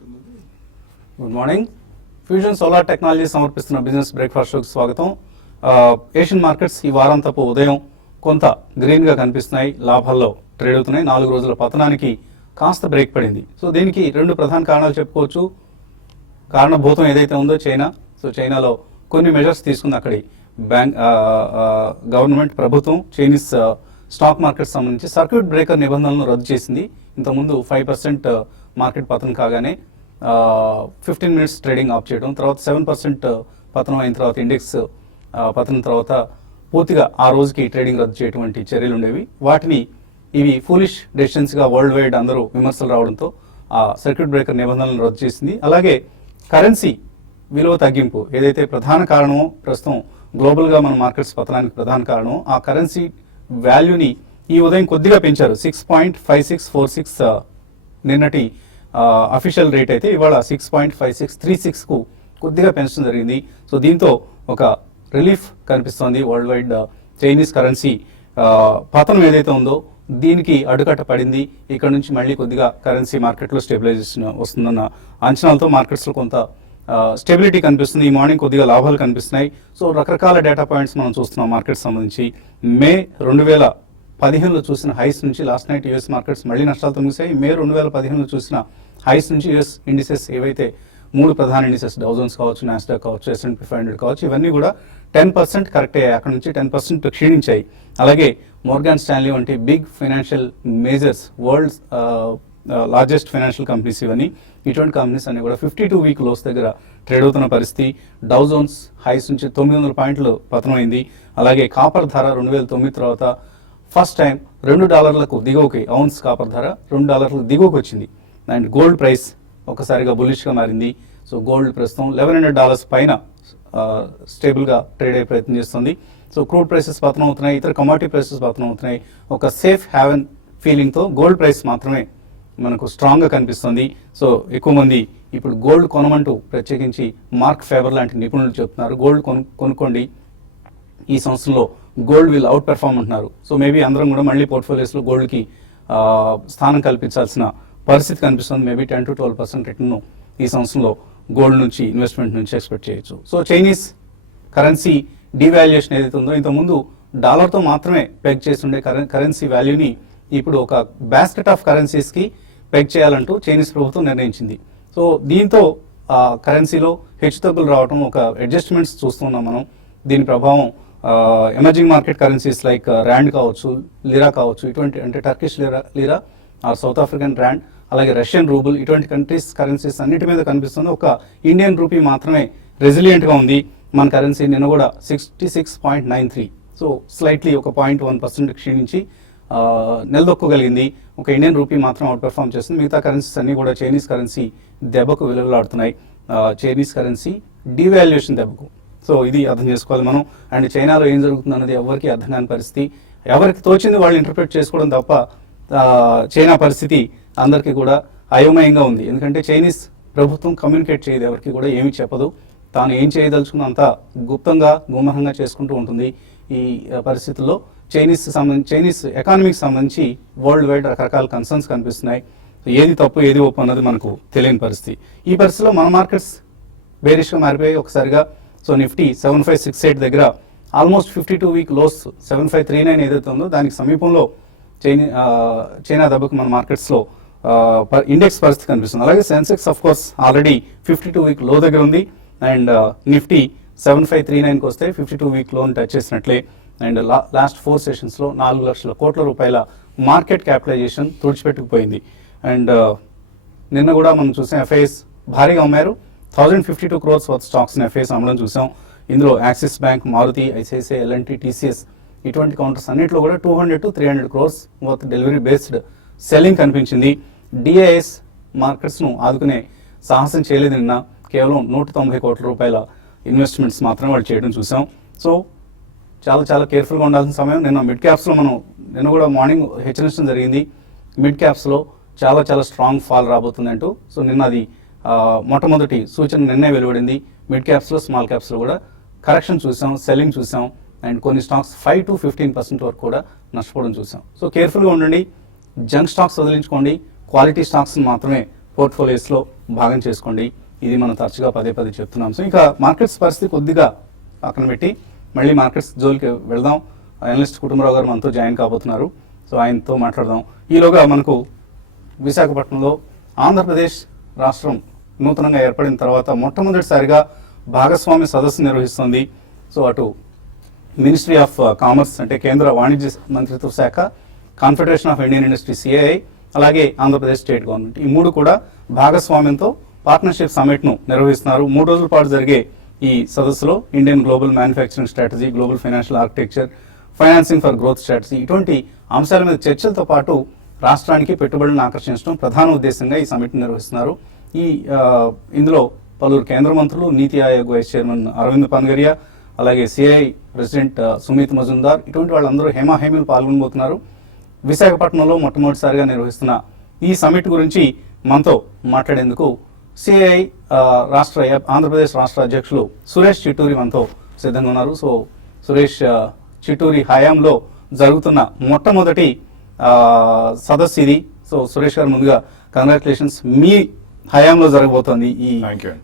Good morning. Fusion solar technology సమర్పిస్తున్న business breakfast షోకి స్వాగతం. ఏషియన్ మార్కెట్స్ ఈ వారాంతపు ఉదయం కొంత గ్రీన్గా కనిపిస్తున్నాయి, లాభాల్లో ట్రేడ్ అవుతున్నాయి. 4 రోజుల పతనానికి కాస్త బ్రేక్ పడింది. సో దీనికి 2 ప్రధాన కారణాలు చెప్పుకోవచ్చు. కారణభూతం ఏదైతే ఉందో చైనాలో కొన్ని మెజర్స్ తీసుకుంది అక్కడి గవర్నమెంట్ ప్రభుత్వం. చైనీస్ స్టాక్ మార్కెట్ సంబంధించి సర్క్యూట్ బ్రేకర్ నిబంధనలను రద్దు చేసింది. ఇంతకుముందు 5% మార్కెట్ పతనం కాగానే 15 మినిట్స్ ట్రేడింగ్ ఆఫ్ చేయడం, తర్వాత 7% పతనం అయిన తర్వాత ఇండెక్స్ పతనం తర్వాత పూర్తిగా ఆ రోజుకి ట్రేడింగ్ రద్దు చేయటువంటి చర్యలు ఉండేవి. వాటిని ఇవి ఫూలిష్ డెసిషన్స్గా వరల్డ్ వైడ్ అందరూ విమర్శలు రావడంతో ఆ సర్క్యూట్ బ్రేకర్ నిబంధనలను రద్దు చేసింది. అలాగే కరెన్సీ విలువ తగ్గింపు ఏదైతే ప్రధాన కారణమో, ప్రస్తుతం గ్లోబల్గా మన మార్కెట్స్ పతనానికి ప్రధాన కారణం, ఆ కరెన్సీ వాల్యూని ఈ ఉదయం కొద్దిగా పెంచారు. 6.5646 నిన్నటి అఫీషియల్ రేట్ అయితే ఇవాళ 6.5636కు కొద్దిగా పెంచడం జరిగింది. సో దీంతో ఒక రిలీఫ్ కనిపిస్తోంది. వరల్డ్ వైడ్ చైనీస్ కరెన్సీ పతనం ఏదైతే ఉందో దీనికి అడ్డుకట్ట పడింది. ఇక్కడ నుంచి మళ్ళీ కొద్దిగా కరెన్సీ మార్కెట్లో స్టెబిలైజేషన్ వస్తుందన్న అంచనాలతో మార్కెట్స్లో కొంత స్టెబిలిటీ కనిపిస్తుంది. ఈ మార్నింగ్ కొద్దిగా లాభాలు కనిపిస్తున్నాయి. సో రకరకాల డేటా పాయింట్స్ మనం చూస్తున్నాం మార్కెట్ సంబంధించి. మే 2015లో చూసిన హైస్ నుంచి లాస్ట్ నైట్ యూఎస్ మార్కెట్స్ మళ్ళీ నష్టాలతో ముగిశాయి. మే 2015లో చూసిన హైస్ నుంచి యూఎస్ ఇండిసెస్ ఏవైతే 3 ప్రధాన ఇండిసెస్ డౌ జోన్స్ కావచ్చు, నాస్డాక్ కావచ్చు, S&P 500 కావచ్చు, ఇవన్నీ కూడా 10% కరెక్ట్ అయ్యాయి. అక్కడ నుంచి 10% క్షీణించాయి. అలాగే మోర్గాన్ స్టాన్లీ వంటి big financial majors, world's largest financial companies ఇవన్నీ, ఇటువంటి కంపెనీస్ అన్ని కూడా 52 వీక్ లోస్ దగ్గర ట్రేడ్ అవుతున్న పరిస్థితి. డౌ జోన్స్ హైస్ నుంచి 900 పాయింట్లు పతనమైంది. అలాగే కాపర్ ధర 2009 తర్వాత ఫస్ట్ టైం $2 దిగువకి, ఔన్స్ కాపర్ ధర $2 దిగువకి వచ్చింది. అండ్ గోల్డ్ ప్రైస్ ఒకసారిగా బుల్లిష్గా మారింది. సో గోల్డ్ ప్రస్తుతం $1,100 పైన స్టేబుల్గా ట్రేడ్ అయ్యే ప్రయత్నం చేస్తుంది. సో క్రూడ్ ప్రైసెస్ పతనం అవుతున్నాయి, ఇతర కమోడిటీ ప్రైసెస్ పతనం అవుతున్నాయి. ఒక సేఫ్ హ్యావెన్ ఫీలింగ్తో గోల్డ్ ప్రైస్ మాత్రమే మనకు స్ట్రాంగ్గా కనిపిస్తుంది. సో ఎక్కువ మంది ఇప్పుడు గోల్డ్ కొనమంటూ ప్రత్యేకించి మార్క్ ఫేవర్ లాంటి నిపుణులు చెప్తున్నారు, గోల్డ్ కొనుక్కోండి, ఈ సంవత్సరంలో గోల్డ్ విల్ అవుట్ పెర్ఫార్మ్ అంటున్నారు. సో మేబీ అందరం కూడా మళ్ళీ పోర్ట్ఫోలియోస్లో గోల్డ్కి స్థానం కల్పించాల్సిన పరిస్థితి కనిపిస్తుంది. మేబీ 10 to 12% రిటర్న్ ఈ సంవత్సరంలో గోల్డ్ నుంచి, ఇన్వెస్ట్మెంట్ నుంచి ఎక్స్పెక్ట్ చేయొచ్చు. సో చైనీస్ కరెన్సీ డివాల్యుయేషన్ ఏదైతే ఉందో, ఇంతకుముందు డాలర్తో మాత్రమే పెగ్ చేస్తుండే కరెన్సీ వాల్యూని ఇప్పుడు ఒక బాస్కెట్ ఆఫ్ కరెన్సీస్కి పెగ్ చేయాలంటూ చైనీస్ ప్రభుత్వం నిర్ణయించింది. సో దీంతో కరెన్సీలో హెచ్చుతగ్గులు రావడం, ఒక అడ్జస్ట్మెంట్స్ చూస్తున్నాం మనం. దీని ప్రభావం emerging market currencies like rand కావచ్చు, లిరా కావచ్చు, ఇటువంటి అంటే Turkish lira or South African rand, అలాగే రష్యన్ రూబుల్, ఇటువంటి కంట్రీస్ కరెన్సీస్ అన్నిటి మీద కనిపిస్తుంది. ఒక ఇండియన్ రూపీ మాత్రమే రెసిలియంట్గా ఉంది. మన కరెన్సీ నిన్న కూడా 66.93, సో స్లైట్లీ ఒక 0.1% క్షీణించి నిలదొక్కగలిగింది. ఒక ఇండియన్ రూపీ మాత్రం అవుట్ పెర్ఫార్మ్ చేస్తుంది. మిగతా కరెన్సీస్ అన్నీ కూడా చైనీస్ కరెన్సీ దెబ్బకు విలువలాడుతున్నాయి, చైనీస్ కరెన్సీ డివాల్యుయేషన్ దెబ్బకు. సో ఇది అర్థం చేసుకోవాలి మనం. అండ్ చైనాలో ఏం జరుగుతుంది అన్నది ఎవరికి అర్థం కాని పరిస్థితి, ఎవరికి తోచింది వాళ్ళు ఇంటర్ప్రిట్ చేసుకోవడం తప్ప చైనా పరిస్థితి అందరికీ కూడా అయోమయంగా ఉంది. ఎందుకంటే చైనీస్ ప్రభుత్వం కమ్యూనికేట్ చేయదు, ఎవరికి కూడా ఏమీ చెప్పదు. తాను ఏం చేయదలుచుకున్న అంతా గుప్తంగా, గుమ్మరంగా చేసుకుంటూ ఉంటుంది. ఈ పరిస్థితుల్లో చైనీస్ ఎకానమీకి సంబంధించి వరల్డ్ వైడ్ రకరకాల కన్సర్న్స్ కనిపిస్తున్నాయి. ఏది తప్పు ఏది ఒప్పు అన్నది మనకు తెలియని పరిస్థితి. ఈ పరిస్థితిలో మన మార్కెట్స్ బేరిష్గా మారిపోయాయి ఒకసారిగా. సో నిఫ్టీ 7568 దగ్గర ఆల్మోస్ట్ 52 వీక్ లోస్ 7539 ఏదైతే ఉందో దానికి సమీపంలో చైనా దెబ్బకు మన మార్కెట్స్లో ఇండెక్స్ పరిస్థితి కనిపిస్తుంది. అలాగే Sensex of course already 52 week లో దగ్గర ఉంది. అండ్ నిఫ్టీ 7539కి వస్తే 52 వీక్ లోన్ టచ్ చేసినట్లే. అండ్ లాస్ట్ 4 సెషన్స్లో 4 లక్షల కోట్ల రూపాయల మార్కెట్ క్యాపిటలైజేషన్ తుడిచిపెట్టుకుపోయింది. అండ్ నిన్న కూడా మనం చూసాం, ఎఫ్ఐఎస్ భారీగా అమ్మారు. 1052 crores వర్త్ స్టాక్స్ని ఎఫ్ఐఎస్ అమ్మడం చూసాం. ఇందులో యాక్సిస్ బ్యాంక్, మారుతి, ఐసిఐసిఐ, ఎల్ఎన్టీ, టీసీఎస్ ఇటువంటి కౌంటర్స్ అన్నింటిలో కూడా 200 to 300 crores worth delivery based selling కనిపించింది. డిఐఎస్ మార్కెట్స్ను ఆదుకునే సాహసం చేయలేదు. నిన్న కేవలం 190 కోట్ల రూపాయల ఇన్వెస్ట్మెంట్స్ మాత్రం వాళ్ళు చేయడం చూసాం. సో చాలా కేర్ఫుల్గా ఉండాల్సిన సమయం. నిన్న మిడ్ క్యాప్స్లో నిన్న కూడా మార్నింగ్ హెచ్చరించడం జరిగింది, మిడ్ క్యాప్స్లో చాలా స్ట్రాంగ్ ఫాల్ రాబోతుంది అంటూ. సో నిన్న అది మొట్టమొదటి సూచన నిన్నే వెలువడింది. మిడ్ క్యాప్స్లో, స్మాల్ క్యాప్స్లో కూడా కరెక్షన్ చూసాం, సెల్లింగ్ చూసాం. అండ్ కొన్ని స్టాక్స్ 5 to 15% వరకు కూడా నష్టపోవడం చూసాం. సో కేర్ఫుల్గా ఉండండి, జంక్ స్టాక్స్ వదిలించుకోండి, క్వాలిటీ స్టాక్స్ని మాత్రమే పోర్ట్ఫోలియోస్లో భాగం చేసుకోండి. ఇది మనం తరచుగా పదే పదే చెప్తున్నాం. సో ఇక మార్కెట్స్ పరిస్థితి కొద్దిగా పక్కన పెట్టి మళ్ళీ మార్కెట్స్ జోలికి వెళ్దాం. అనలిస్ట్ కుటుంబరావు గారు మనతో జాయిన్ కాబోతున్నారు. సో ఆయనతో మాట్లాడదాం. ఈలోగా మనకు విశాఖపట్నంలో ఆంధ్రప్రదేశ్ రాష్ట్రం నూతనంగా ఏర్పడిన తర్వాత మొట్టమొదటిసారిగా భాగస్వామ్య సదస్సు నిర్వహిస్తుంది. సో అటు మినిస్ట్రీ ఆఫ్ కామర్స్ అంటే కేంద్ర వాణిజ్య మంత్రిత్వ శాఖ, confederation of Indian industry CII, అలాగే ఆంధ్రప్రదేశ్ స్టేట్ గవర్నమెంట్, ఈ మూడు కూడా భాగస్వామ్యంతో పార్ట్నర్షిప్ సమ్మిట్ను నిర్వహిస్తున్నారు. 3 రోజుల పాటు జరిగే ఈ సదస్సులో Indian global manufacturing strategy, global financial architecture, financing for growth strategy, ఇటువంటి అంశాల మీద చర్చలతో పాటు రాష్ట్రానికి పెట్టుబడులను ఆకర్షించడం ప్రధాన ఉద్దేశంగా ఈ సమ్మిట్ని నిర్వహిస్తున్నారు. ఇందులో పలువురు కేంద్ర మంత్రులు, నీతి ఆయోగ్ వైస్ చైర్మన్ అరవింద్ పన్గరియా, అలాగే సిఐ ప్రెసిడెంట్ సుమిత్ మజుందార్, ఇటువంటి వాళ్ళందరూ హేమాహేమీలు పాల్గొనబోతున్నారు. విశాఖపట్నంలో మొట్టమొదటిసారిగా నిర్వహిస్తున్న ఈ సమ్మిట్ గురించి మనతో మాట్లాడేందుకు సిఐఐ ఆంధ్రప్రదేశ్ రాష్ట్ర అధ్యక్షులు సురేష్ చిట్టూరి మనతో సిద్ధంగా ఉన్నారు. సో సురేష్, చిట్టూరి హయాంలో జరుగుతున్న మొట్టమొదటి సదస్సు ఇది. సో సురేష్ గారు, ముందుగా కంగ్రాచులేషన్స్. మీ హయాంలో జరగబోతోంది ఈ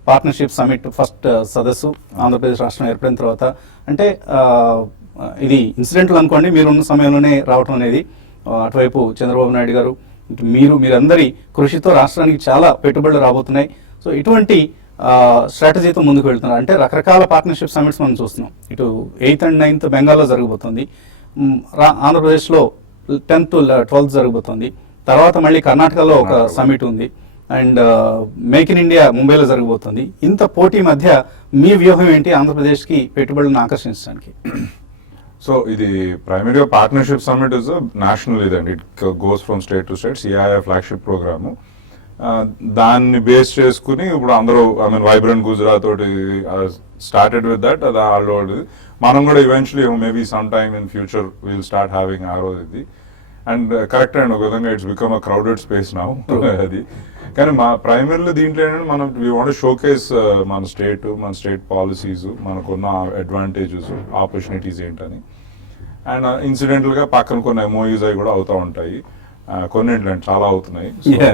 పార్ట్నర్షిప్ సమిట్ ఫస్ట్ సదస్సు ఆంధ్రప్రదేశ్ రాష్ట్రం ఏర్పడిన తర్వాత. అంటే ఇది ఇన్సిడెంట్లు అనుకోండి, మీరున్న సమయంలోనే రావటం అనేది. అటువైపు చంద్రబాబు నాయుడు గారు, మీరందరి కృషితో రాష్ట్రానికి చాలా పెట్టుబడులు రాబోతున్నాయి. సో ఇటువంటి స్ట్రాటజీతో ముందుకు వెళ్తున్నారు. అంటే రకరకాల పార్ట్నర్షిప్ సమిట్స్ మనం చూస్తున్నాం. ఇటు 8th and 9th బెంగాల్లో జరగబోతోంది, ఆంధ్రప్రదేశ్లో 10th to 12th జరగబోతోంది, తర్వాత మళ్ళీ కర్ణాటకలో ఒక సమిట్ ఉంది, అండ్ మేక్ ఇన్ ఇండియా ముంబైలో జరగబోతోంది. ఇంత పోటీ మధ్య మీ వ్యూహం ఏంటి ఆంధ్రప్రదేశ్కి పెట్టుబడులను ఆకర్షించడానికి? సో ఇది ప్రైమరీగా పార్ట్నర్షిప్ సమ్మిట్ ఇస్ నేషనల్ ఇదండి. It goes from state to state. CII flagship programme. దాన్ని బేస్ చేసుకుని ఇప్పుడు అందరూ వైబ్రెంట్ గుజరాత్ తోటి స్టార్టెడ్ విత్ దట్. అది ఆల్రెడీ మనం కూడా eventually maybe some time in future will start having ఆరో ఇది. అండ్ కరెక్ట్ అండి, ఒక విధంగా it's become a crowded space now అది. కానీ మా ప్రైమరీలో దీంట్లో ఏంటంటే మనం వీ వాంట్ షోకేస్ మన స్టేట్ పాలసీస్, మనకున్న అడ్వాంటేజెస్, ఆపర్చునిటీస్ ఏంటని. అండ్ ఇన్సిడెంటల్గా పక్కన కొన్ని ఎంఓయూస్ అవి కూడా అవుతూ ఉంటాయి. కొన్నింటి చాలా అవుతున్నాయి,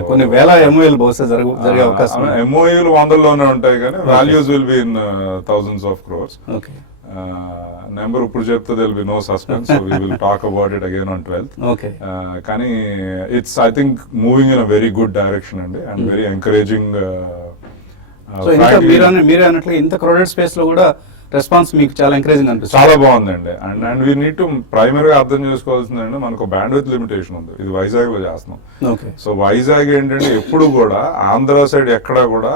కొన్ని వేల ఎంఓయూలు బహుశా జరిగే అవకాశం. ఎంఓయూలు 100లోనే ఉంటాయి కానీ values will be in thousands of crores. Number ఇప్పుడు చెప్తే there'll be no suspense. We will talk about it again on 12th. కానీ it's I think moving in a very good direction అండి, అండ్ వెరీ ఎంకరేజింగ్. మీరే అన్నట్లు ఇంత crowded space లో కూడా response మీకు చాలా ఎంకరేజింగ్ అనిపిస్తుంది. చాలా బాగుందండి. అండ్ వీ నీడ్ టు ప్రైమరీగా అర్థం చేసుకోవాల్సిందంటే మనకు బ్యాండ్విడ్త్ లిమిటేషన్ ఉంది. ఇది వైజాగ్ లో చేస్తున్నాం. సో వైజాగ్ ఏంటంటే ఎప్పుడు కూడా ఆంధ్ర సైడ్ ఎక్కడా కూడా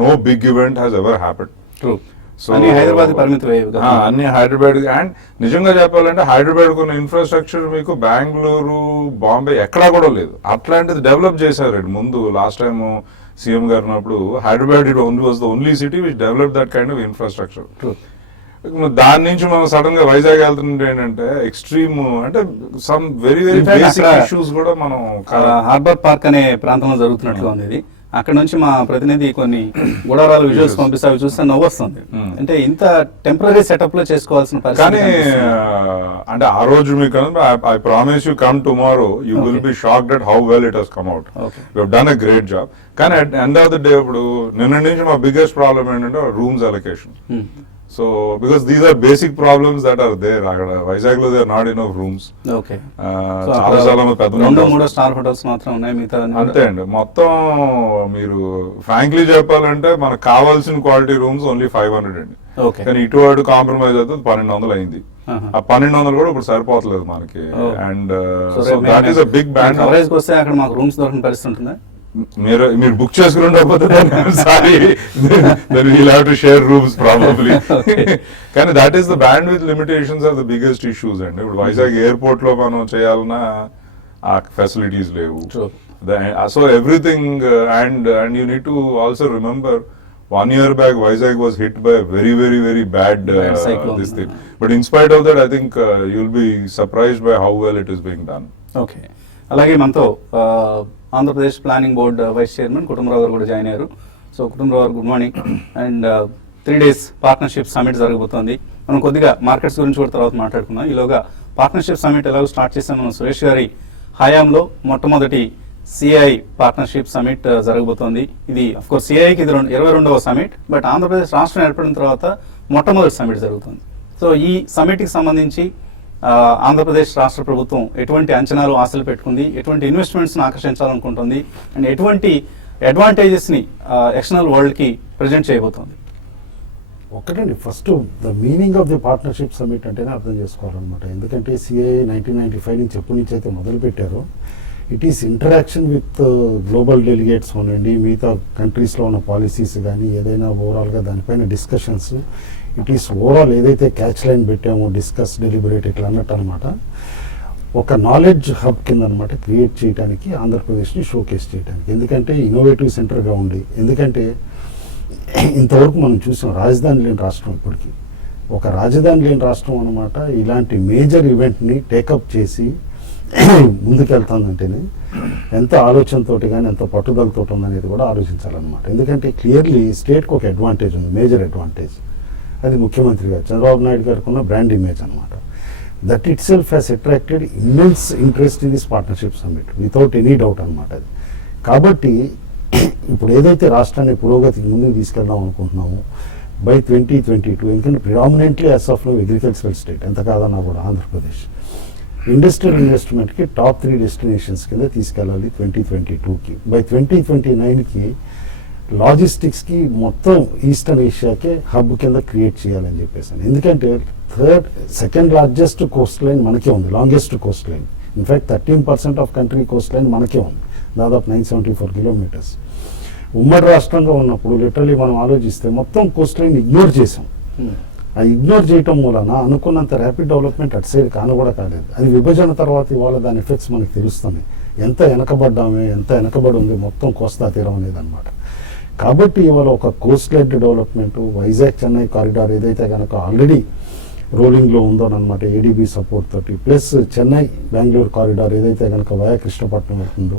no big event has ever happened. So Hyderabad పరిమితం, అన్ని హైదరాబాద్. అండ్ నిజంగా చెప్పాలంటే హైదరాబాద్ కొన్న ఇన్ఫ్రాస్ట్రక్చర్ మీకు బెంగళూరు, బాంబే ఎక్కడా కూడా లేదు. అట్లాంటిది డెవలప్ చేశారు ముందు. లాస్ట్ టైం సీఎం గారు ఉన్నప్పుడు Hyderabad it was the only city which develop that kind of infrastructure. దాని నుంచి మనం సడన్ గా వైజాగ్ వెళ్తుంటే ఏంటంటే ఎక్స్ట్రీమ్, అంటే some very very basic issues కూడా మనం హార్బర్ పార్క్ అనే ప్రాంతంలో జరుగుతున్నట్లుగా ఉంది. అక్కడ నుంచి మా ప్రతినిధి కొన్ని గుడారాలు విజువల్స్ పంపిస్తే అవి చూస్తే నవ్వు వస్తుంది. అంటే ఇంత టెంపరీ సెటప్ లో చేసుకోవాల్సిన పరిస్థితి. అంటే ఆ రోజు మీకు I promise you come tomorrow you will be shocked at how well it has come out. You have done a great job. కానీ at end of the day ఇప్పుడు నిన్న నుంచి మా బిగ్గెస్ట్ ప్రాబ్లమ్ ఏంటంటే rooms allocation. So because these are basic problems that are there. అక్కడ వైజాగ్ లో there not enough rooms. చాలా చాలా పెద్ద స్టార్ హోటల్స్ మాత్రం ఉన్నాయి, మిగతా అంతే అండి. మొత్తం మీరు ఫ్రాంక్లీ చెప్పాలంటే మనకు కావాల్సిన క్వాలిటీ రూమ్స్ ఓన్లీ 500 అండి. కానీ ఇటు కాంప్రమైజ్ అయితే 1200 అయింది. ఆ 1200 కూడా ఇప్పుడు సరిపోతలేదు మనకి. And that is a big band. Coverage వస్తే అక్కడ మాకు రూమ్స్ దొరికిన పరిస్థితి ఉంటుందా? మీరు మీకు చేసుకుంటే షేర్ రూమ్స్ ప్రాబబ్లీ. కానీ that is the bandwidth limitations are the biggest issues అండి. ఇప్పుడు వైజాగ్ ఎయిర్పోర్ట్ లో మనం చేయాలన్నా ఆ ఫెసిలిటీస్ లేవు. So everything. And you need to also remember 1 year back Vizag was hit by a very very very bad this thing. But in spite of that I think you'll be surprised by how well it is being done. Okay. అలాగే మనతో Andhra Pradesh planning board vice chairman Kutumbarao garu కూడా join అయ్యారు. So Kutumbarao garu, good morning. And 3 days partnership summit జరగబోతోంది. మనం కొద్దిగా markets గురించి కూడా తర్వాత మాట్లాడుకుందాం. ఈలోగా పార్ట్నర్షిప్ సమిట్ ఎలాగో స్టార్ట్ చేసాం మనం. సురేష్ గారి హయాంలో మొట్టమొదటి సిఐ పార్ట్నర్షిప్ సమిట్ జరగబోతోంది. ఇది అఫ్ కోర్స్ సిఐకి ఇది 22వ సమిట్, బట్ ఆంధ్రప్రదేశ్ రాష్ట్రం ఏర్పడిన తర్వాత మొట్టమొదటి సమిట్ జరుగుతుంది. సో ఈ సమిట్కి సంబంధించి ఆంధ్రప్రదేశ్ రాష్ట్ర ప్రభుత్వం ఎటువంటి అంచనాలు ఆశలు పెట్టుకుంది, ఎటువంటి ఇన్వెస్ట్మెంట్స్ని ఆకర్షించాలనుకుంటుంది, అండ్ ఎటువంటి అడ్వాంటేజెస్ని ఎక్స్టర్నల్ వరల్డ్కి ప్రజెంట్ చేయబోతోంది. ఒకటండి, first the meaning of the partnership summit అంటేనే అర్థం చేసుకోవాలన్నమాట. ఎందుకంటే సిఐఏ 1995 నుంచి ఎప్పటి నుంచి అయితే మొదలు పెట్టారో, it is interaction with global delegates ఉనండి, మిగతా కంట్రీస్లో ఉన్న పాలసీస్ కానీ ఏదైనా ఓవరాల్గా దానిపైన డిస్కషన్స్. ఇట్ ఈస్ ఓవరాల్ ఏదైతే క్యాచ్ లైన్ పెట్టామో డిస్కస్ డెలిబరేట్ ఇట్లా అన్నట్టు అనమాట. ఒక నాలెడ్జ్ హబ్ కింద అనమాట క్రియేట్ చేయడానికి, ఆంధ్రప్రదేశ్ని షోకేస్ చేయడానికి. ఎందుకంటే ఇన్నోవేటివ్ సెంటర్గా ఉండి, ఎందుకంటే ఇంతవరకు మనం చూసాం రాజధాని లేని రాష్ట్రం, ఇప్పటికీ ఒక రాజధాని లేని రాష్ట్రం అనమాట ఇలాంటి మేజర్ ఈవెంట్ని టేకప్ చేసి ముందుకెళ్తుందంటేనే ఎంత ఆలోచనతోటి కానీ ఎంత పట్టుదలతో ఉందనేది కూడా ఆలోచించాలన్నమాట. ఎందుకంటే క్లియర్లీ స్టేట్కి ఒక అడ్వాంటేజ్ ఉంది, మేజర్ అడ్వాంటేజ్. అది ముఖ్యమంత్రి గారు చంద్రబాబు నాయుడు గారికి ఉన్న బ్రాండ్ ఇమేజ్ అనమాట. That it self has attracted immense interest in this partnership summit without any doubt అనమాట అది. కాబట్టి ఇప్పుడు ఏదైతే రాష్ట్రాన్ని పురోగతికి ముందుకు తీసుకెళ్దాం అనుకుంటున్నామో బై 2022, ఎందుకంటే predominantly as of no agricultural state, ఎంత కాదన్నా కూడా ఆంధ్రప్రదేశ్ ఇండస్ట్రియల్ ఇన్వెస్ట్మెంట్కి టాప్ 3 డెస్టినేషన్స్ కింద తీసుకెళ్ళాలి 2022కి. బై 2029కి లాజిస్టిక్స్కి మొత్తం ఈస్టర్న్ ఏషియాకే హబ్ కింద క్రియేట్ చేయాలని చెప్పేసి. ఎందుకంటే సెకండ్ లార్జెస్ట్ కోస్ట్ లైన్ మనకే ఉంది, longest coast line. In fact 13% of country coast line మనకే ఉంది, దాదాపు 974 కిలోమీటర్స్. ఉమ్మడి రాష్ట్రంగా ఉన్నప్పుడు లిటరలీ మనం ఆలోచిస్తే మొత్తం కోస్ట్ లైన్ ఇగ్నోర్ చేసాం. ఆ ఇగ్నోర్ చేయటం మూలన అనుకున్నంత ర్యాపిడ్ డెవలప్మెంట్ అటు సైడ్ కూడా కాలేదు. అది విభజన తర్వాత ఇవాళ దాని ఎఫెక్ట్స్ మనకు తెలుస్తున్నాయి. ఎంత వెనకబడ్డామే, ఎంత వెనకబడి ఉంది మొత్తం కోస్తా తీరం అనేది అనమాట. కాబట్టి ఇవాళ ఒక Coast led development, Vizag Chennai corridor ఏదైతే కనుక ఆల్రెడీ రోలింగ్లో ఉందో అనమాట ఏడీబీ సపోర్ట్ తోటి, ప్లస్ చెన్నై బెంగళూరు కారిడార్ ఏదైతే కనుక వయా కృష్ణపట్నం అవుతుందో,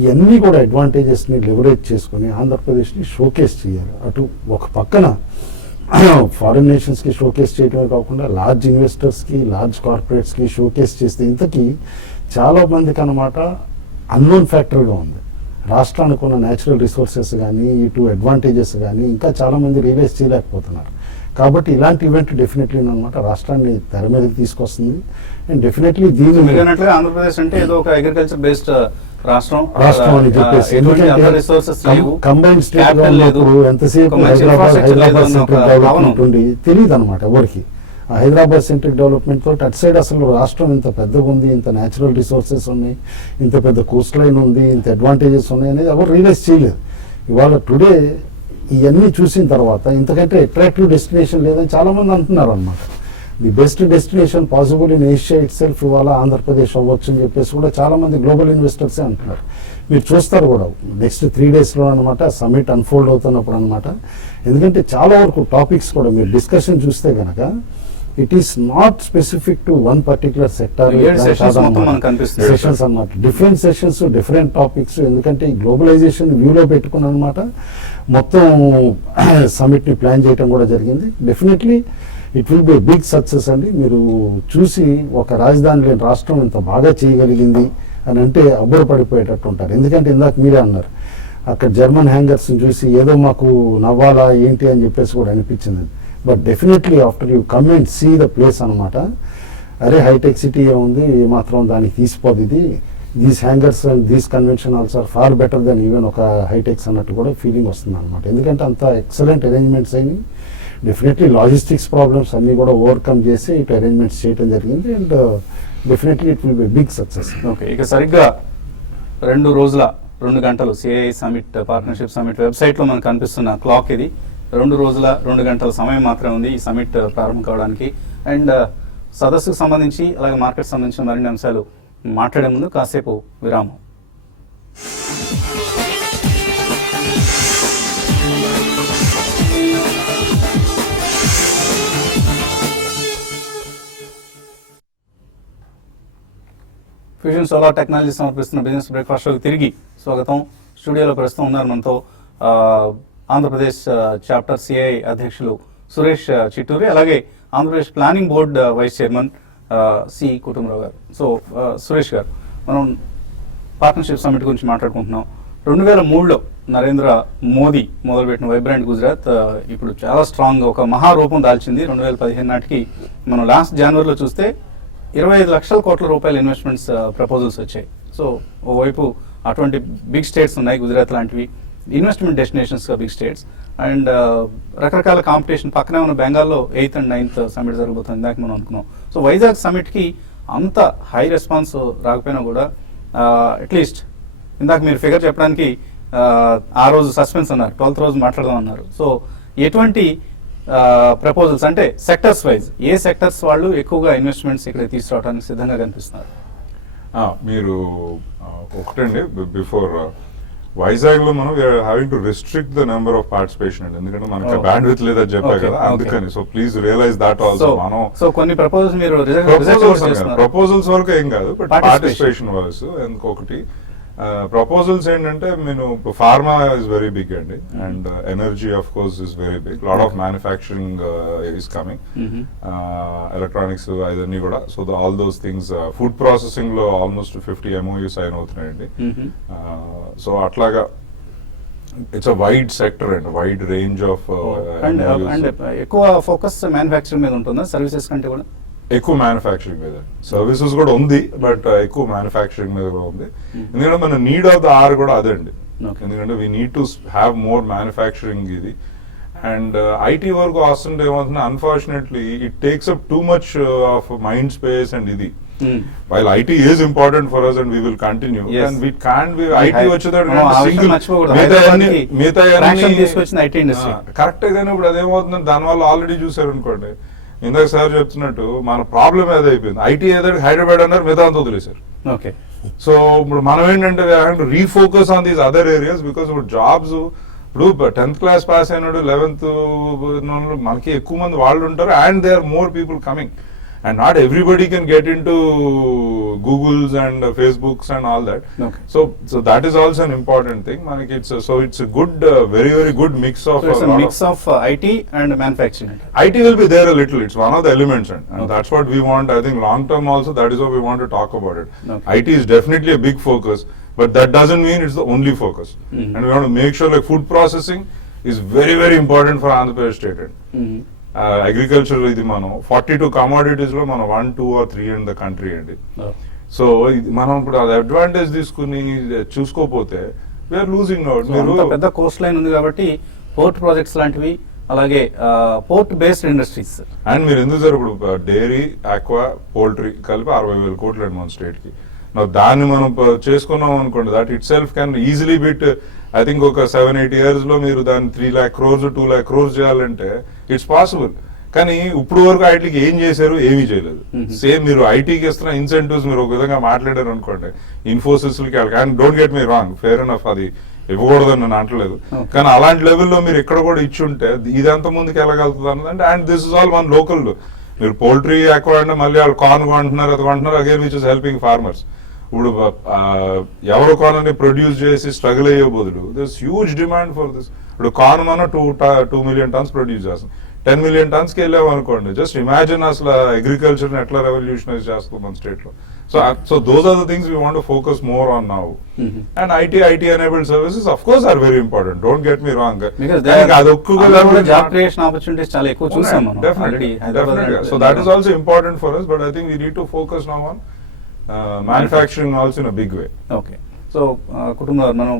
ఇవన్నీ కూడా అడ్వాంటేజెస్ని లెవరేజ్ చేసుకుని ఆంధ్రప్రదేశ్ని షోకేస్ చేయాలి. అటు ఒక పక్కన ఫారిన్ నేషన్స్కి షోకేస్ చేయడమే కాకుండా లార్జ్ ఇన్వెస్టర్స్కి, లార్జ్ కార్పొరేట్స్కి షోకేస్ చేస్తే ఇంతకీ చాలా మందికి అనమాట అన్నోన్ ఫ్యాక్టర్గా ఉంది. రాష్ట్రానికి ఉన్న న్యాచురల్ రిసోర్సెస్ కానీ, ఇటు అడ్వాంటేజెస్ కానీ ఇంకా చాలామంది రియలైజ్ చేయలేకపోతున్నారు. కాబట్టి ఇలాంటి ఈవెంట్ డెఫినెట్లీ అనమాట రాష్ట్రాన్ని తెర మీదకి తీసుకొస్తుంది. అండ్ డెఫినెట్లీ దీని ఆంధ్రప్రదేశ్ అంటే ఏదో ఒక అగ్రికల్చర్ బేస్డ్ రాష్ట్రం అని చెప్పేసి, కంబైన్ స్టేట్ ఎంతసేపు హైదరాబాద్ సెంట్రిక్ డెవలప్మెంట్ ఉండి తెలియదు అనమాట ఎవరికి. ఆ హైదరాబాద్ సెంట్రిక్ డెవలప్మెంట్ తోటి అటు సైడ్ అసలు రాష్ట్రం ఇంత పెద్దగా ఉంది, ఇంత న్యాచురల్ రిసోర్సెస్ ఉన్నాయి, ఇంత పెద్ద కోస్ట్ లైన్ ఉంది, ఇంత అడ్వాంటేజెస్ ఉన్నాయి అనేది ఎవరు రియలైజ్ చేయలేదు. ఇవాళ టుడే ఇవన్నీ చూసిన తర్వాత ఇంతకంటే అట్రాక్టివ్ డెస్టినేషన్ లేదని చాలా మంది అంటున్నారు అనమాట. The best destination possible in Asia it self ఇవాళ ఆంధ్రప్రదేశ్ అవ్వచ్చు అని చెప్పేసి కూడా చాలా మంది గ్లోబల్ ఇన్వెస్టర్సే అంటున్నారు. మీరు చూస్తారు కూడా నెక్స్ట్ 3 డేస్లో అనమాట సమ్మిట్ అన్ఫోల్డ్ అవుతున్నప్పుడు అనమాట. ఎందుకంటే చాలా వరకు టాపిక్స్ కూడా మీరు డిస్కషన్ చూస్తే కనుక it is not specific to one particular sector sessions అనమాట. Different sessions, different topics. ఎందుకంటే ఈ గ్లోబలైజేషన్ వ్యూలో పెట్టుకుని అనమాట మొత్తం సమ్మిట్ని ప్లాన్ చేయడం కూడా జరిగింది. Definitely it will be big success అండి. మీరు చూసి ఒక రాజధాని లేని రాష్ట్రం ఇంత బాగా చేయగలిగింది అని అంటే అబ్బుర పడిపోయేటట్టు ఉంటారు. ఎందుకంటే ఇందాక మీరే అన్నారు అక్కడ జర్మన్ హ్యాంగర్స్ని చూసి ఏదో మాకు నవ్వాలా ఏంటి అని చెప్పేసి కూడా అనిపించింది. But definitely after you come and see the place అనమాట, అరే హైటెక్ సిటీ ఏముంది, ఏమాత్రం దానికి తీసిపోదు ఇది, these hangars and these convention also are far better than even ఒక హైటెక్స్ అన్నట్టు కూడా ఫీలింగ్ వస్తుంది అనమాట. ఎందుకంటే అంత ఎక్సలెంట్ అరేంజ్మెంట్స్ అయినాయి. డెఫినెట్లీ లాజిస్టిక్స్ ప్రాబ్లమ్స్ అన్నీ కూడా ఓవర్కమ్ చేసి ఇటు అరేంజ్మెంట్స్ చేయడం జరిగింది. And definitely it will be big success. Okay, ఇక సరిగ్గా 2 రోజుల 2 గంటలు సిఐఐ సమిట్ పార్ట్నర్షిప్ సమిట్ వెబ్సైట్లో మనకు కనిపిస్తున్న క్లాక్ ఇది. 2 రోజుల 2 గంటల సమయం మాత్రమే ఉంది ఈ సమిట్ ప్రారంభం కావడానికి. అండ్ సదస్సుకు సంబంధించి అలాగే మార్కెట్ సంబంధించిన మరిన్ని అంశాలు మాట్లాడే ముందు కాసేపు విరామం. ఫ్యూజన్ సోలార్ టెక్నాలజీ సమర్పిస్తున్న బిజినెస్ బ్రేక్ఫాస్ట్ షోకి తిరిగి స్వాగతం. స్టూడియోలో ప్రస్తుతం ఉన్నారు మనతో ఆంధ్రప్రదేశ్ చాప్టర్ సిఐ అధ్యక్షులు సురేష్ చిట్టూరి, అలాగే Andhra Pradesh planning board vice chairman C Kutumbarao garu. So Suresh గారు, మనం పార్ట్నర్షిప్ సమిట్ గురించి మాట్లాడుకుంటున్నాం. 2003లో నరేంద్ర మోదీ మొదలుపెట్టిన వైబ్రాంట్ గుజరాత్ ఇప్పుడు చాలా స్ట్రాంగ్ ఒక మహారూపం దాల్చింది. 2015 నాటికి మనం లాస్ట్ జనవరిలో చూస్తే 25 లక్షల కోట్ల రూపాయల ఇన్వెస్ట్మెంట్స్ ప్రపోజల్స్ వచ్చాయి. సో ఓవైపు అటువంటి బిగ్ స్టేట్స్ ఉన్నాయి గుజరాత్ లాంటివి, ఇన్వెస్ట్మెంట్ డెస్టినేషన్స్గా బిగ్ స్టేట్స్, అండ్ రకరకాల కాంపిటీషన్. పక్కనే ఉన్న బెంగాల్లో 8th and 9th సమిట్ జరగబోతుంది, ఇందాక మనం అనుకున్నాం. సో వైజాగ్ సమిట్కి అంత హై రెస్పాన్స్ రాకపోయినా కూడా అట్లీస్ట్ ఇందాక మీరు ఫిగర్ చెప్పడానికి ఆ రోజు సస్పెన్స్ అన్నారు, 12th రోజు మాట్లాడదాం అన్నారు. సో ఎటువంటి ప్రపోజల్స్ అంటే సెక్టర్స్ వైజ్ ఏ సెక్టర్స్ వాళ్ళు ఎక్కువగా ఇన్వెస్ట్మెంట్స్ ఇక్కడ తీసుకురావడానికి సిద్ధంగా కనిపిస్తున్నారు? మీరు ఒకటండి, బిఫోర్ వైజాగ్ లో మనం having to restrict the number of participation అండి, ఎందుకంటే మనకి బ్యాండ్ విత్ లేదని చెప్పారు కదా, అందుకని. So please realise that also. మనం సో కొన్ని ప్రపోజల్స్ మీరు ప్రపోజల్స్ వరకు ఏం కాదు, బట్ పార్టిసిపేషన్ వైజ్ ఇంకొకటి ప్రపోజల్స్ ఏంటంటే నేను ఫార్మా ఇస్ వెరీ బిగ్ అండి, and energy of course is very big, lot of manufacturing is coming, electronics ఇవన్నీ కూడా. So all those things, food processing లో ఆల్మోస్ట్ 50 MOUs సైన్ అవుతున్నాయండి. సో అట్లాగా it's a wide sector and wide range of. And ఎక్కువ focus manufacturing మీద ఉంటుందా services కంటే కూడా? ఎక్కువ మ్యానుఫ్యాక్చరింగ్ మీద, సర్వీసెస్ కూడా ఉంది, బట్ ఎక్కువ మ్యానుఫ్యాక్చరింగ్ మీద కూడా ఉంది. ఎందుకంటే మన నీడ్ ఆఫ్ ద ఆర్ కూడా అదండి, ఎందుకంటే we need to have more manufacturing ఇది. అండ్ ఐటీ వరకు వస్తుంటే ఏమవుతుంది, unfortunately it takes up too much of mind space and ఇది. While IT is important for us and we will continue, yes. and we can't be IT వచ్చేదాడు correct అయితేనే ఇప్పుడు అదేమవుతుంది, దానివల్ల already చూసారు అనుకోండి, ఇందాక సార్ చెప్తున్నట్టు మన ప్రాబ్లం ఏదైపోయింది, ఐటీ ఏదో హైదరాబాద్ అన్నారు, మిగతా అంతా వదిలేశారు. ఓకే, సో ఇప్పుడు మనం ఏంటంటే refocus on these other areas, because ఇప్పుడు జాబ్స్ ఇప్పుడు 10th క్లాస్ పాస్ అయినాడు, 11th మనకి ఎక్కువ మంది వాళ్ళు ఉంటారు, and they are more people coming. And not everybody can get into Googles and Facebooks and all that. Okay. So that is also an important thing. It's a good, very very good mix of. So it's a mix of IT and manufacturing. IT will be there a little. It's one of the elements, and Okay. that's what we want. I think long term also that is what we want to talk about it. Okay. IT is definitely a big focus, but that doesn't mean it's the only focus. Mm-hmm. And we want to make sure like food processing is very very important for Andhra Pradesh state. Mm-hmm. Agriculture ఇది మనం 42 commodities లో మనం 1, 2 or 3 in the country అండి. So మనం ఇప్పుడు అది advantage తీసుకుని చూసుకోపోతే we are losing out. పెద్ద కోస్ట్ లైన్ ఉంది కాబట్టి పోర్ట్ ప్రాజెక్ట్స్ లాంటివి, అలాగే పోర్ట్ బేస్డ్ ఇండస్ట్రీస్. అండ్ మీరు ఎందుకు సార్ ఇప్పుడు డైరీ, ఆక్వా, పోల్ట్రీ కలిపి 60,000 కోట్లు అండి మన స్టేట్ కి. దాన్ని మనం చేసుకున్నాం అనుకోండి, that it self can easily bit. I think ఒక 7-8 years లో మీరు దాన్ని 3 lakh crores 2 lakh crores చేయాలంటే ఇట్స్ పాసిబుల్. కానీ ఇప్పుడు వరకు ఐటీకి ఏం చేశారు, ఏమీ చేయలేదు. సేమ్ మీరు ఐటీకి ఇస్తున్న ఇన్సెంటివ్స్ మీరు ఒక విధంగా మాట్లాడారు అనుకోండి, ఇన్ఫోసిస్ కి and don't get me wrong, fair enough, అది ఇవ్వకూడదని నేను అంటలేదు, కానీ అలాంటి లెవెల్లో మీరు ఇక్కడ కూడా ఇచ్చుంటే ఇదంతా ముందుకు వెళ్ళగలుగుతుంది అన్నదంటే. And this is all one local. మీరు పోల్ట్రీ ఎక్కువ అంటే మళ్ళీ వాళ్ళు కార్న్ కొంటున్నారు, అది కొంటున్నారు, again which is helping farmers. ఇప్పుడు ఎవరు కార్న్ ప్రొడ్యూస్ చేసి స్ట్రగుల్ అయ్యే బదులు this huge demand for this. ఇప్పుడు కార్న్ మనం 2 million tons ప్రొడ్యూస్ చేస్తాం, 10 million tons కి వెళ్ళాం అనుకోండి, జస్ట్ ఇమాజిన్ అసలు అగ్రికల్చర్ ఎట్లా రెవల్యూషనైజ్ చేస్తాం మన స్టేట్ లో. So those are the things we want to focus more on now. And IT enabled services of course are very important, don't get me wrong. Job creation opportunities చాలా ఎక్కువ చూసాం మనం already. So that is also important for us, but I think we need to focus now on manufacturing also in a big way. Okay, so కుటుంబంలో మనం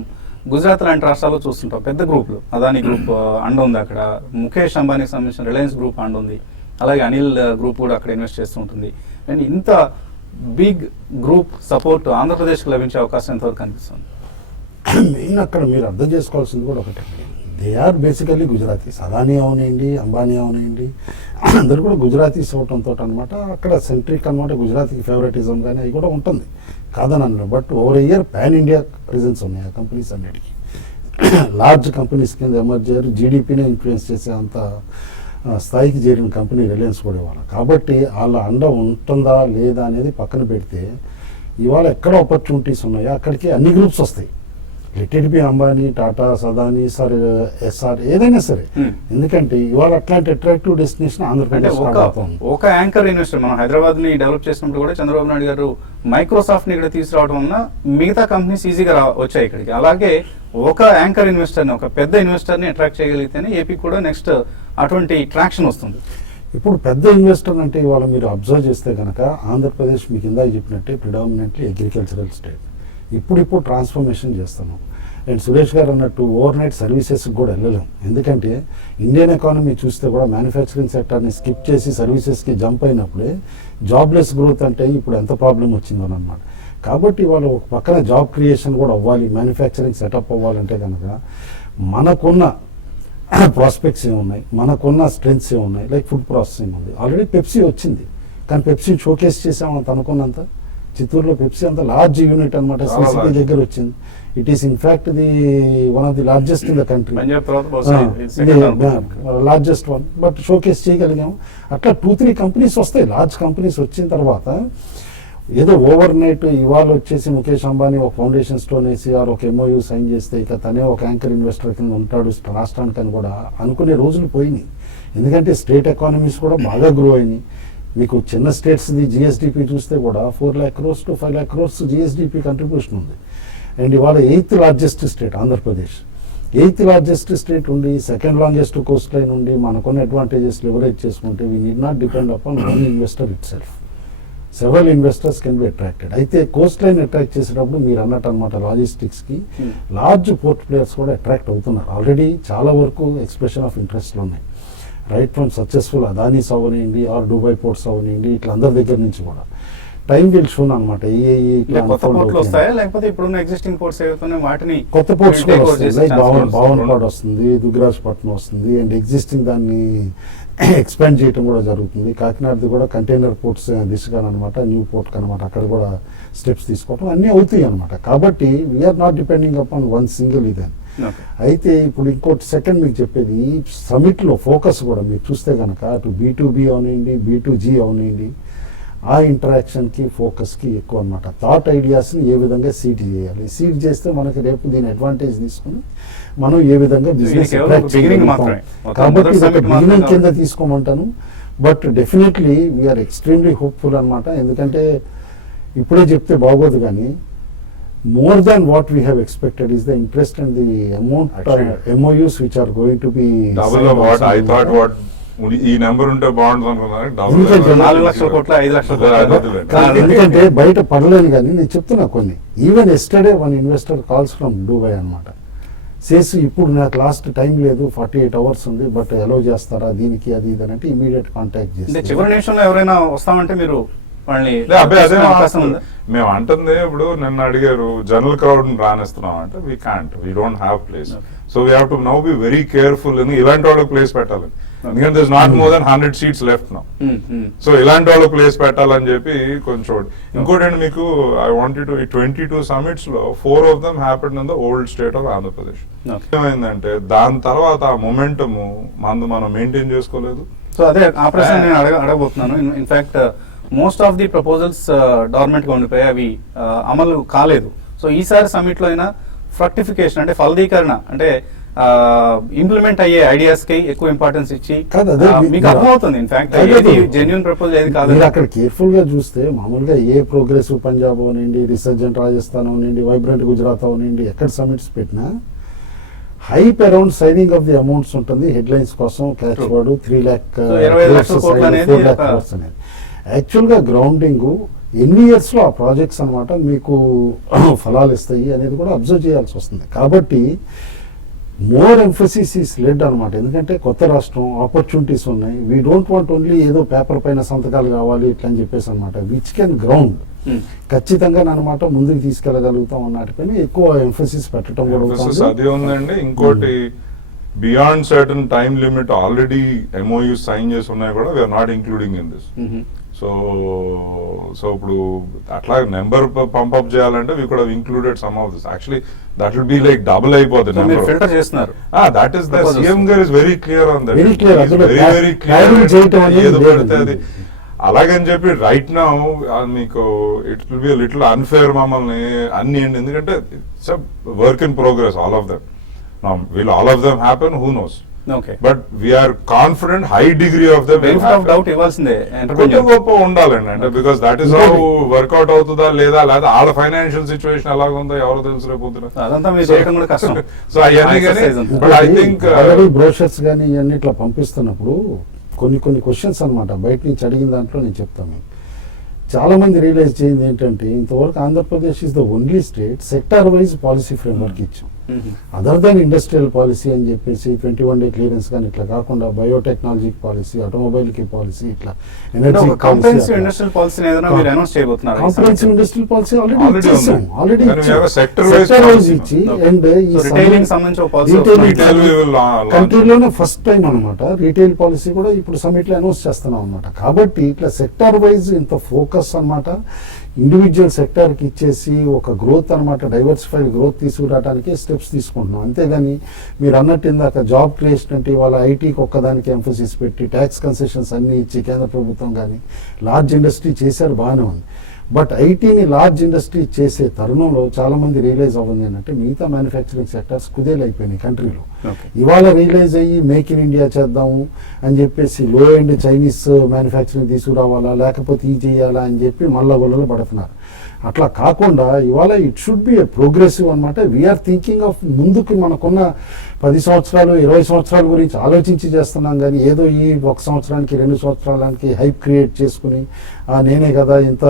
గుజరాత్ లాంటి రాష్ట్రాల్లో చూస్తుంటాం పెద్ద గ్రూపులు, అదానీ గ్రూప్ అండ ఉంది అక్కడ, ముఖేష్ అంబానీకి సంబంధించిన రిలయన్స్ గ్రూప్ అండ ఉంది, అలాగే అనిల్ గ్రూప్ కూడా అక్కడ ఇన్వెస్ట్ చేస్తూ ఉంటుంది. అండ్ ఇంత బిగ్ గ్రూప్ సపోర్ట్ ఆంధ్రప్రదేశ్కి లభించే అవకాశం ఎంతవరకు కనిపిస్తుంది? మెయిన్ అక్కడ మీరు అర్థం చేసుకోవాల్సింది కూడా ఒకటే, they are basically Gujaratis. Adani అవనండి, అంబానీ అవనండి, అందరు కూడా గుజరాతీస్ అవటంతో అనమాట అక్కడ సెంట్రిక్ అనమాట, గుజరాతీకి ఫేవరెటిజం కానీ అవి కూడా ఉంటుంది, కాదని అన్నారు. But over year pan India reasons ఉన్నాయి ఆ కంపెనీస్ అన్నిటికీ. లార్జ్ కంపెనీస్ కింద ఎమర్జ్ అయ్యారు, జీడిపిని ఇన్ఫ్లుయెన్స్ చేసే అంత స్థాయికి చేరిన కంపెనీ రిలయన్స్ కూడా ఇవాళ. కాబట్టి వాళ్ళ అండ ఉంటుందా లేదా అనేది పక్కన పెడితే ఇవాళ ఎక్కడ ఆపర్చునిటీస్ ఉన్నాయో అక్కడికి అన్ని గ్రూప్స్ వస్తాయి. Let it be Ambani, Tata, సదానీ, ఎస్ఆర్ ఏదైనా సరే. ఎందుకంటే ఇవాళ అట్లాంటి అట్రాక్టివ్ డెస్టినేషన్ అంటే ఆంధ్రప్రదేశ్ ఒక యాంకర్ ఇన్వెస్టర్ మనం హైదరాబాద్ ని డెవలప్ చేసినప్పుడు కూడా చంద్రబాబు నాయుడు గారు మైక్రోసాఫ్ట్ ని ఇక్కడ తీసుకురావడం వలన మిగతా కంపెనీస్ ఈజీగా వచ్చాయి ఇక్కడికి. అలాగే ఒక యాంకర్ ఇన్వెస్టర్ ని, ఒక పెద్ద ఇన్వెస్టర్ ని అట్రాక్ట్ చేయగలిగితేనే ఏపీ కూడా నెక్స్ట్ అటువంటి ట్రాక్షన్ వస్తుంది. ఇప్పుడు పెద్ద ఇన్వెస్టర్ అంటే ఇవాళ మీరు అబ్జర్వ్ చేస్తే కనుక ఆంధ్రప్రదేశ్ మీకు ఇందాక చెప్పినట్టే ప్రిడామినెంట్లీ అగ్రికల్చరల్ స్టేట్. ఇప్పుడు ట్రాన్స్ఫర్మేషన్ చేస్తున్నాం. అండ్ సురేష్ గారు అన్నట్టు ఓవర్ నైట్ సర్వీసెస్కి కూడా వెళ్ళలేం. ఎందుకంటే ఇండియన్ ఎకానమీ చూస్తే కూడా మ్యానుఫ్యాక్చరింగ్ సెక్టర్ని స్కిప్ చేసి సర్వీసెస్కి జంప్ అయినప్పుడే జాబ్లెస్ గ్రోత్ అంటే ఇప్పుడు ఎంత ప్రాబ్లం వచ్చిందో అన్నమాట. కాబట్టి వాళ్ళు ఒక పక్కన జాబ్ క్రియేషన్ కూడా అవ్వాలి, మ్యానుఫ్యాక్చరింగ్ సెటప్ అవ్వాలంటే కనుక మనకున్న ప్రాస్పెక్ట్స్ ఏమున్నాయి, మనకున్న స్ట్రెంగ్స్ ఏమున్నాయి. లైక్ ఫుడ్ ప్రాసెసింగ్ ఉంది, ఆల్రెడీ పెప్సీ వచ్చింది, కానీ పెప్సీ షోకేస్ చేసామంత అనుకున్నంత. చిత్తూరులో పెప్సీ అంత లార్జ్ యూనిట్ అనమాట, సిసిపి దగ్గర వచ్చింది. It is in fact the one of the largest in the country, largest one. But showcase చేయగలిగాము. అట్లా 2-3 కంపెనీస్ వస్తాయి. లార్జ్ కంపెనీస్ వచ్చిన తర్వాత ఏదో ఓవర్ నైట్ ఇవాళ వచ్చేసి ముఖేష్ అంబానీ ఒక ఫౌండేషన్ స్టోన్ వేసి ఒక ఎంఓయూ సైన్ చేస్తే ఇక తనే ఒక యాంకర్ ఇన్వెస్టర్ కింద ఉంటాడు రాష్ట్రానికని కూడా అనుకునే రోజులు పోయినాయి. ఎందుకంటే స్టేట్ ఎకానమీస్ కూడా బాగా గ్రో అయినాయి. మీకు చిన్న స్టేట్స్ది జిఎస్డిపి చూస్తే కూడా 4 lakh crores to 5 lakh crores GSDP contribution ఉంది. అండ్ ఇవాళ 8th largest state Andhra Pradesh. 8th largest state ఉండి, 2nd లాంగెస్ట్ కోస్ట్ లైన్ ఉండి, మనకున్న అడ్వాంటేజెస్ లెవరేజ్ చేసుకుంటే we need not depend upon one investor it self. Several investors can be attracted. అయితే Coast line attract చేసేటప్పుడు మీరు అన్నట్టు అనమాట లాజిస్టిక్స్కి లార్జ్ పోర్ట్ ప్లేయర్స్ కూడా అట్రాక్ట్ అవుతున్నారు. ఆల్రెడీ చాలా వరకు ఎక్స్ప్రెషన్ ఆఫ్ ఇంట్రెస్ట్లు ఉన్నాయి. రైట్ ఫ్రమ్ సక్సెస్ఫుల్ అదానీస్ అవనివ్వండి, ఆర్ దుబాయ్ పోర్ట్స్ అవనివ్వండి, ఇట్లా అందరి దగ్గర నుంచి కూడా టైం విల్ షోన్ అనమాట. కొత్త పోర్ట్లు వస్తాయా లేకపోతే ఇప్పుడున్న ఎగ్జిస్టింగ్ పోర్ట్స్ ఏవైతే వాటిని కొత్త పోర్ట్స్ కూడా వస్తాయి. లైక్ భావన్పాడ్ వస్తుంది, దుగ్గరాజపట్నం వస్తుంది, అండ్ ఎగ్జిస్టింగ్ దాన్ని ఎక్స్పాండ్ చేయడం కూడా జరుగుతుంది. కాకినాడది కూడా కంటైనర్ పోర్ట్స్ దిశగా అనమాట, న్యూ పోర్ట్ అనమాట, అక్కడ కూడా స్టెప్స్ తీసుకోవడం అన్నీ అవుతాయి అనమాట. కాబట్టి we are not depending upon one single ఇదని. అయితే ఇప్పుడు ఇంకోటి సెకండ్ మీకు చెప్పేది, ఈ సమిట్లో ఫోకస్ కూడా మీరు చూస్తే కనుక అటు B2B అవనివ్వండి, B2G అవనివ్వండి, ఆ ఇంటరాక్షన్కి ఫోకస్కి ఎక్కువ అనమాట. థాట్ ఐడియాస్ని ఏ విధంగా సీడ్ చేయాలి, సీడ్ చేస్తే మనకి రేపు దీని అడ్వాంటేజ్ తీసుకుని మనం ఏ విధంగా బిజినెస్ కాబట్టి బిగినింగ్ కింద తీసుకోమంటాను. But definitely we are extremely hopeful అనమాట. ఎందుకంటే ఇప్పుడే చెప్తే బాగోదు, కానీ more than what we have expected is the interest and the amount MOUs which are going to be double of what I thought. What ఈ నెంబర్ ఉంటే బాగుంటుంది అనుకున్నాను. 4 లక్షల కోట్ల 5 లక్షల కోట్ల. ఎందుకంటే బయట పడలేను, కానీ నేను చెప్తున్నా కొన్ని. Even yesterday one investor calls from Dubai అనమాట. సేస్ ఇప్పుడు నాకు లాస్ట్ టైం లేదు, 48 hours ఉంది, బట్ అలౌ చేస్తారా దీనికి అది ఇది అంటే ఇమీడియట్ కాంటాక్ట్ చేస్తే చివరి నిమిషంలో ఎవరైనా వస్తామంటే మీరు మేము అంటుంది ఇప్పుడు నిన్న అడిగారు జనరల్ క్రౌడ్ రానిస్తున్నాం అంటే we can't, we don't have place. So we have to now be very careful. ఇలాంటి వాళ్ళకి ప్లేస్ పెట్టాలి, ఎందుకంటే this not more than 100 seats left now. So ఇలాంటి వాళ్ళకి ప్లేస్ పెట్టాలని చెప్పి కొంచెం. ఇంకోటి మీకు ఐ వాంటెడ్ టు 22 summits లో 4 of them happened in the old state of Andhra Pradesh. ఏమైందంటే దాని తర్వాత ఆ మొమెంటమ్ మనం మెయింటైన్ చేసుకోలేదు. సో అదే ఆ ప్రశ్న నేను అడగబోతున్నాను. In fact most of the proposals government గా ఉండిపోయి అవి అమలు కాలేదు. సో ఈసారి సమిట్ లో అయినా ఫ్రక్టిఫికేషన్ అంటే ఫలదీకరణ అంటే ఇంప్లిమెంట్ అయ్యే ఐడియాస్ కి ఎక్కువ ఇంపార్టెన్స్ ఇచ్చి మీకు అర్థమవుతుంది. ఇన్ఫాక్ట్ ఏది జెన్యూన్ ప్రపోజల్ ఏది కాదు. అక్కడ కేర్ఫుల్ గా చూస్తే మామూలుగా ఏ ప్రోగ్రెసివ్ పంజాబ్ అవనండి, రిసర్జెంట్ రాజస్థాన్ అవనండి, వైబ్రెంట్ గుజరాత్ అవనండి, ఎక్కడ సమిట్స్ పెట్టినా hype around signing of the amounts ఉంటుంది. హెడ్లైన్స్ కోసం క్యాచ్ వర్డ్ 3 lakh crores అనేది. యాక్చువల్గా గ్రౌండింగ్ ఎన్ని ఇయర్స్లో ఆ ప్రాజెక్ట్స్ అనమాట మీకు ఫలాలు ఇస్తాయి అనేది కూడా అబ్జర్వ్ చేయాల్సి వస్తుంది. కాబట్టి మోర్ ఎంఫసిస్ ఈస్ లెడ్ అనమాట. ఎందుకంటే కొత్త రాష్ట్రం, ఆపర్చునిటీస్ ఉన్నాయి. వీ డోంట్ వాంట్ ఓన్లీ ఏదో పేపర్ పైన సంతకాలు కావాలి ఇట్లా అని చెప్పేసి అనమాట. విచ్ కెన్ గ్రౌండ్ ఖచ్చితంగా అనమాట ముందుకు తీసుకెళ్ళగలుగుతాం అన్నటిపైన ఎక్కువ ఎంఫసిస్ పెట్టడం కూడా అదే ఉందండి. ఇంకోటి beyond certain time limit already MOU sign చేసి ఉన్నాయి కూడా we are not including in this. So ఇప్పుడు అట్లా నెంబర్ పంప్ చేయాలంటే we could have included some of this. Actually that will be like double అయిపోతుంది. ఫిల్టర్ చేస్తున్నారు. దట్ ఈస్ ద సీఎం గారు is very clear on that. Very clear. ఏది పడితే అది అలాగని చెప్పి రైట్ నౌ మీకు it will be little unfair మమ్మల్ని అన్ని, ఎందుకంటే it's work in progress all of them. Will all of them happen, who knows, okay. But we are confident high degree of the benefit of doubt ఇవ్వాల్సిందే కొంచెం entrepreneur. గొప్ప ఉండాలండి, అంటే because that is how work out అవుతుందా లేదా ఆడ financial situation ఎలాగుందో ఎవరో తెలుసు రేపు పొద్దున. అదంతా మీరు చేయడం కూడా కష్టం. సో అవన్నీ కానీ but I think already brochures కానీ ఇవన్నీ ఇట్లా పంపిస్తున్నప్పుడు కొన్ని క్వశ్చన్స్ అన్నమాట బయట నుంచి అడిగిన దాంట్లో నేను చెప్తాను. చాలా మంది రియలైజ్ చేయింది ఏంటంటే ఇంతవరకు Andhra Pradesh is the only state sector wise policy framework ఇచ్చాం. అదర్ దాన్ ఇండస్ట్రియల్ పాలసీ అని చెప్పేసి 21 డే క్లియరెన్స్ కానీ ఇట్లా కాకుండా బయోటెక్నాలజీ పాలసీ, ఆటోమొబైల్ కి పాలసీ, ఇట్లా ఎనర్జీ కాంప్రహెన్సివ్ ఇండస్ట్రియల్ పాలసీ ఏదైనా మీరు అనౌన్స్ చేయబోతున్నారు. Comprehensive industrial policy Already already ఉంది. కానీ we have a sector sector wise wise ఇచ్చి అండ్ ఈ రిటైలింగ్ సంబంధించి ఒక policy Retail we will launch. కంట్రీలోనే first time అనమాట రీటైల్ పాలసీ కూడా ఇప్పుడు సమిట్ లో అనౌన్స్ చేస్తున్నాం అనమాట. కాబట్టి ఇట్లా సెక్టార్ వైజ్ ఇంత ఫోకస్ అన్నమాట ఇండివిజువల్ సెక్టార్ కి ఇచ్చేసి ఒక గ్రోత్ అన్నమాట డైవర్సిఫైడ్ గ్రోత్ తీసుకురావడానికి స్టెప్స్ తీసుకుంటున్నాం. అంతేగాని మీరు అన్నట్టు ఇందాక జాబ్ క్రియేషన్ అంటే ఇవాళ ఐటీకి ఒక్కదానికి ఎంఫోసిస్ పెట్టి ట్యాక్స్ కన్సెషన్స్ అన్ని ఇచ్చి కేంద్ర ప్రభుత్వం కానీ లార్జ్ ఇండస్ట్రీ చేశారు, బాగానే ఉంది. బట్ ఐటీని లార్జ్ ఇండస్ట్రీ చేసే తరుణంలో చాలా మంది రియలైజ్ అవ్వండి ఏంటంటే మిగతా మ్యానుఫ్యాక్చరింగ్ సెక్టర్స్ కుదేలైపోయినాయి కంట్రీలో. ఓకే. ఇవాళ రియలైజ్ అయ్యి మేక్ ఇన్ ఇండియా చేద్దాము అని చెప్పేసి లో ఎండ్ చైనీస్ మ్యానుఫ్యాక్చరింగ్ తీసుకురావాలా లేకపోతే ఈ చేయాలా అని చెప్పి మళ్ళా గొల్లలు పడుతున్నారు. అట్లా కాకుండా ఇవాళ it should be a progressive అనమాట. వీఆర్ థింకింగ్ ఆఫ్ ముందుకు మనకున్న 10 సంవత్సరాలు 20 సంవత్సరాల గురించి ఆలోచించి చేస్తున్నాం కానీ ఏదో ఈ 1 సంవత్సరానికి 2 సంవత్సరాలకి హైప్ క్రియేట్ చేసుకుని నేనే కదా ఇంత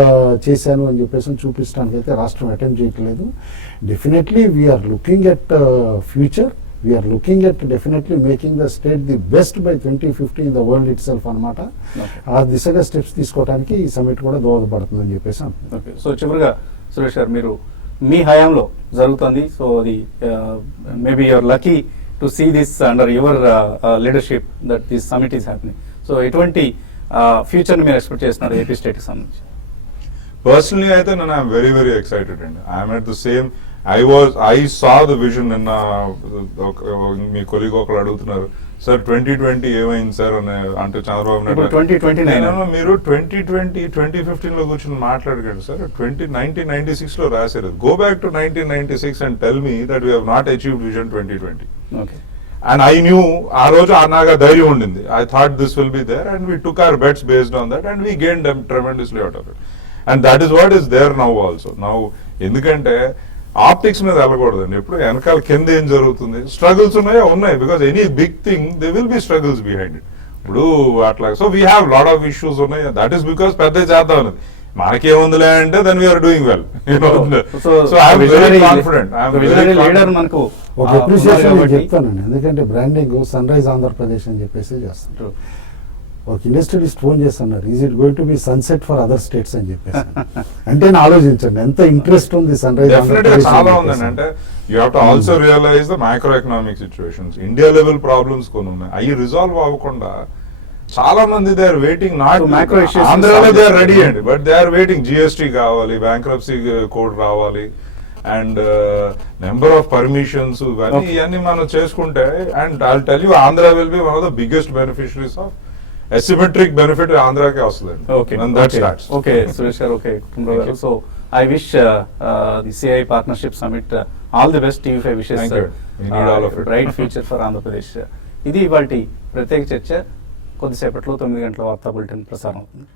చేశాను అని చెప్పేసి చూపించడానికి అయితే రాష్ట్రం అటెంప్ట్ చేయట్లేదు. Definitely we are looking at future. We are looking at definitely making the state the best by 2050 in the world itself అనమాట. ఆ దిశగా స్టెప్స్ తీసుకోవడానికి ఈ సమిట్ కూడా దోహదపడుతుందని చెప్పేసి అంటున్నాను. ఓకే. సో చివరిగా సురేష్ గారు, మీరు మీ హయాంలో జరుగుతుంది, సో అది maybe you are lucky to see this under your leadership that this summit is happening. So ఎటువంటి ఫ్యూచర్ మీరు ఎక్స్పెక్ట్ చేస్తున్నారు ఏపీ స్టేట్కి సంబంధించి? Personally, I think I'm very, very excited. And I'm at the same. I saw the vision in me colleague ఒకరు అడుగుతున్నారు, sir 2020 ఏమైంది sir అని అంటే చంద్రబాబు నాయుడు 2029 మీరు 2020 2015 లో కూర్చొని మాట్లాడకండి సార్, 1996 లో రాశారు. Go back to 1996 and tell me that we have not achieved vision 2020. Okay. And I knew ఆ రోజు నాకు ధైర్యం ఉండింది. I thought this will be there and we took our bets based on that and we gained them tremendously out of it. And that is what is there now also. Now ఎందుకంటే optics మీద వెళ్ళకూడదండి ఎప్పుడు, వెనకాల కింద ఏం జరుగుతుంది, struggles ఉన్నాయి because any big thing they will be struggles behind it. ఇప్పుడు అట్లా so we have lot of issues ఉన్నాయి, దట్ ఈస్ బికాస్ పెద్ద చేద్దాం అన్నది. మనకేముందిలే అంటే then we are doing well. So I'm very confident. Leader మనకు ఒక అప్రిసియేషన్ నేను చెప్తానండి, ఎందుకంటే బ్రాండింగ్ సన్ రైజ్ ఆంధ్రప్రదేశ్ అని చెప్పేసి చేస్తాను. ఒక ఇండస్ట్రియలిస్ట్ ఫోన్ చేస్తున్నారు, is it going to be sunset for other states అని చెప్పేసి. అంటే నేను ఆలోచించండి ఎంత ఇంట్రెస్ట్ ఉంది సన్ రైజ్ డెఫినెట్గా చాలా ఉందండి. అంటే you have to also realise the micro economic situations, India level problems కొన్ని ఉన్నాయి, అవి రిజాల్వ్ అవ్వకుండా చాలా మంది they are waiting. Not micro issues ఆంధ్రాలో దే ఆర్ రెడీ అండి, but they are waiting. GST కావాలి, బ్యాంక్రప్సీ కోడ్ రావాలి, అండ్ నెంబర్ ఆఫ్ పర్మిషన్స్, ఇవన్నీ మనం చేసుకుంటే, and I tell you Andhra will be one of the biggest beneficiaries of asymmetric benefit ఆంధ్రాకే వస్తుందండి. Okay Suresh గారు, okay Kutumbarao garu. So I wish the CI partnership summit all the best. TV 5 wishes bright future for Andhra Pradesh. ఇది ఇవాల్టి ప్రత్యేక చర్చ. కొద్దిసేపట్లో 9 గంటల వార్తా బులెటిన్ ప్రసారం అవుతుంది.